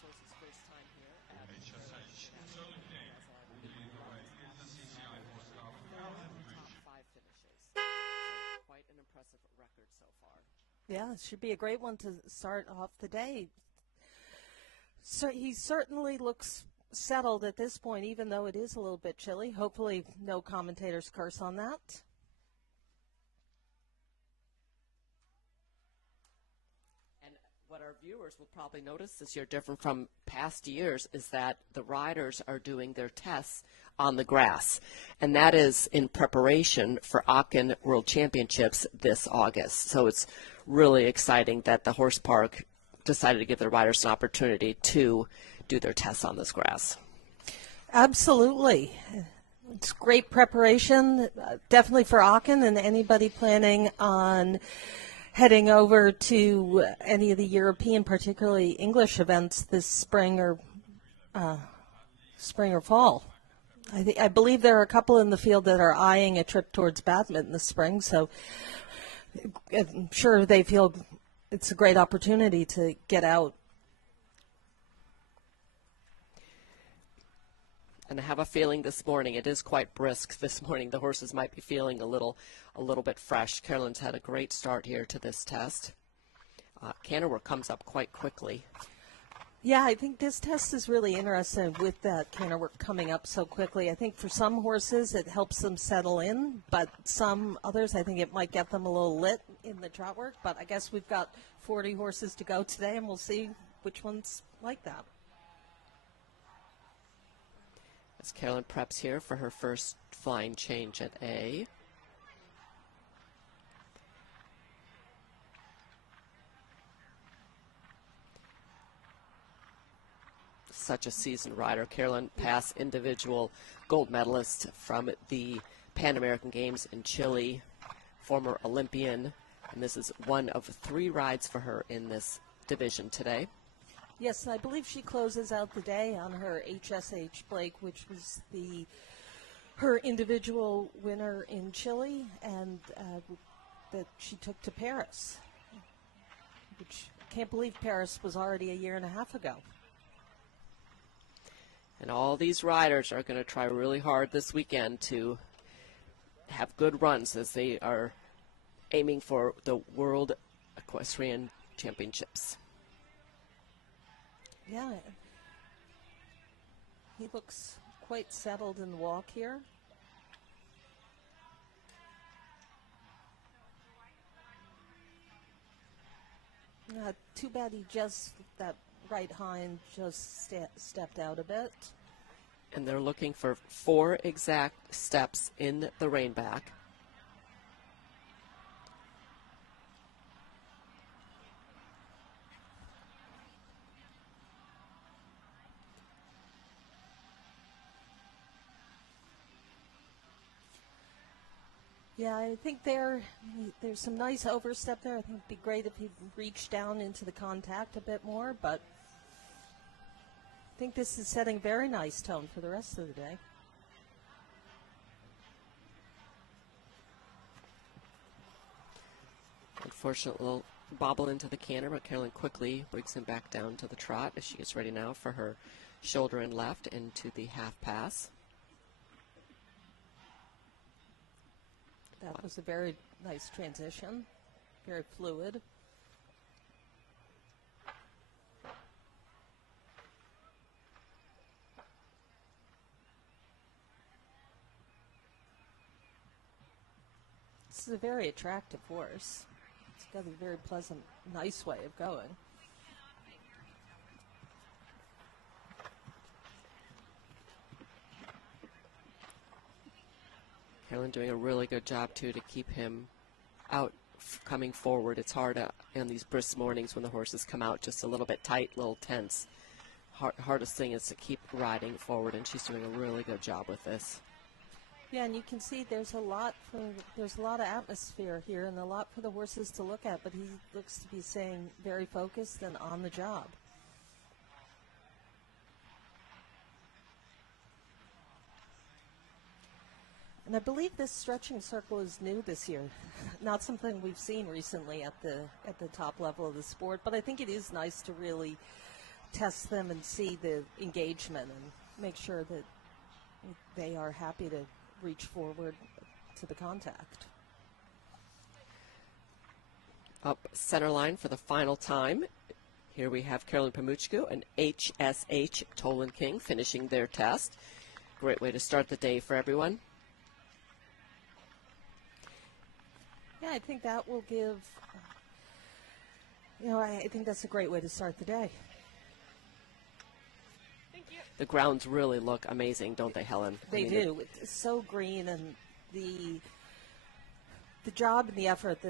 horse's first time here at HSH Gelding will lead the way in the CCI4S top 5 finishes. So quite an impressive record so far. Yeah, it should be a great one to start off the day. So he certainly looks settled at this point, even though it is a little bit chilly. Hopefully no commentators curse on that. What our viewers will probably notice this year, different from past years, is that the riders are doing their tests on the grass. And that is in preparation for Aachen World Championships this August. So it's really exciting that the horse park decided to give their riders an opportunity to do their tests on this grass. Absolutely. It's great preparation, definitely for Aachen, and anybody planning on heading over to any of the European, particularly English events this spring or fall. I believe there are a couple in the field that are eyeing a trip towards badminton this spring, so I'm sure they feel it's a great opportunity to get out. And I have a feeling this morning it is quite brisk this morning. The horses might be feeling a little bit fresh. Carolyn's had a great start here to this test. Canter work comes up quite quickly. Yeah, I think this test is really interesting with that canter work coming up so quickly. I think for some horses it helps them settle in, but some others I think it might get them a little lit in the trot work. But I guess we've got 40 horses to go today, and we'll see which ones like that. As Carolyn preps here for her first flying change at A. Such a seasoned rider. Carolyn, past individual gold medalist from the Pan American Games in Chile, former Olympian, and this is one of 3 rides for her in this division today. Yes, I believe she closes out the day on her HSH Blake, which was her individual winner in Chile, and that she took to Paris, which I can't believe Paris was already a year and a half ago. And all these riders are going to try really hard this weekend to have good runs as they are aiming for the World Equestrian Championships. Yeah, he looks quite settled in the walk here. Too bad that right hind just stepped out a bit. And they're looking for 4 exact steps in the rein back. Yeah, I think there's some nice overstep there. I think it'd be great if he reached down into the contact a bit more, but I think this is setting a very nice tone for the rest of the day. Unfortunate little bobble into the canter, but Carolyn quickly brings him back down to the trot as she gets ready now for her shoulder and left into the half pass. That was a very nice transition, very fluid. This is a very attractive horse. It's got a very pleasant, nice way of going. Carolyn doing a really good job, too, to keep him out coming forward. It's hard on these brisk mornings when the horses come out just a little bit tight, a little tense. Hardest thing is to keep riding forward, and she's doing a really good job with this. Yeah, and you can see there's a lot of atmosphere here and a lot for the horses to look at, but he looks to be staying very focused and on the job. And I believe this stretching circle is new this year, not something we've seen recently at the top level of the sport. But I think it is nice to really test them and see the engagement and make sure that they are happy to reach forward to the contact. Up center line for the final time. Here we have Carolyn Pamuchku and HSH Tolan King finishing their test. Great way to start the day for everyone. Yeah, I think that will give, I think that's a great way to start the day. The grounds really look amazing, don't they, Helen? They do. It's so green, and the job and the effort that